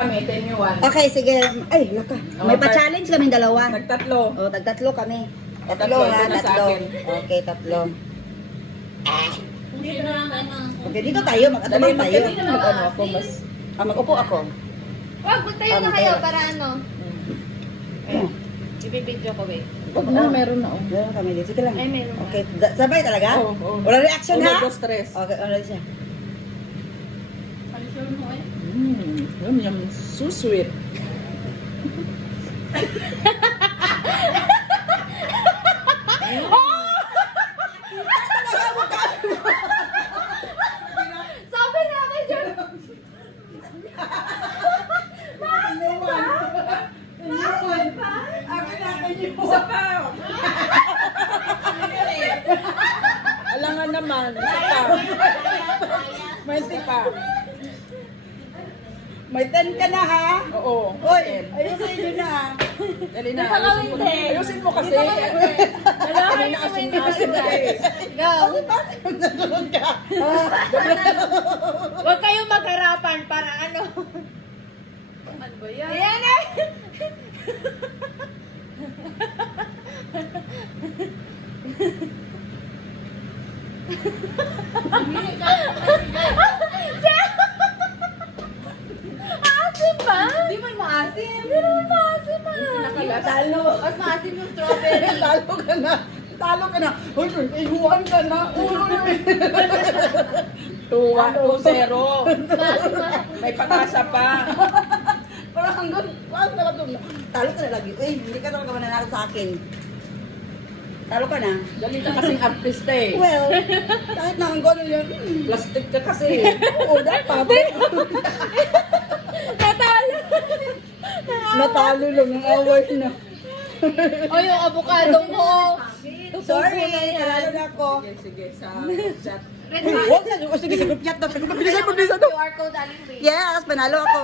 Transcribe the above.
Kami, 10 yuan. Okay, sige. Ay, laka. May Oh, pa-challenge kaming dalawa. Nagtatlo. O, tagtatlo kami. Tatlo Tatlo, ha, ito na sa tatlo. akin. Okay, tatlo. Hindi na lang ano. Okay, dito tayo. Dali, Mag-atubang tayo. magkanina mag-ano ako, mas... Mag-upo ako. Wag, magtayo na kayo para ano. Hmm. Ibibidyo ko, wait. Huwag na, meron na. Oh. Meron kami dito. Sige lang. Ay, meron na. Okay, sabay talaga? Oo, oo. Wala reaction ha? 1, 2, 3. Okay, ano siya? Palisyon mo eh. Yum, yum. So sweet. Sabi natin dyan. Isa pa. Alangan naman. Isa pa. May pa. May 10 ka na ha? Oo. Uy, ayusin nyo na ha. Dali na. Hindi pa Ayusin mo, kami, ayusin mo kasi. Dalawa Kami na asin na eh. Go. Nagulog ka. Huwag kayong magharapan para ano. Ano ba yan? Yan eh. Asim ba? Hindi mo maasim. Hindi naman maasim ah. Talo. Mas maasim yung strawberry. Talo ka na. Talo ka na. Uy, ihuan ka na. Uy. 2-0. Maasim ba? May pag-asa pa. Parang hanggang, paano talaga? Talo ka na lagi. Uy, hindi ka talaga mananalo sa akin. Talo ka na. Dali ka kasing artista eh. Well, kahit na hanggang ano yan. Plastic ka kasi. Oo, dapat. Natalo. Natalo lang ang away na. O yung avocado mo. Sorry, talo na ako. Sige, sa chat. Red Huwag na. Sige, sa group chat daw. Sa group, bilisan mo, bilisan daw. QR code, aling wait. Yes, panalo ako.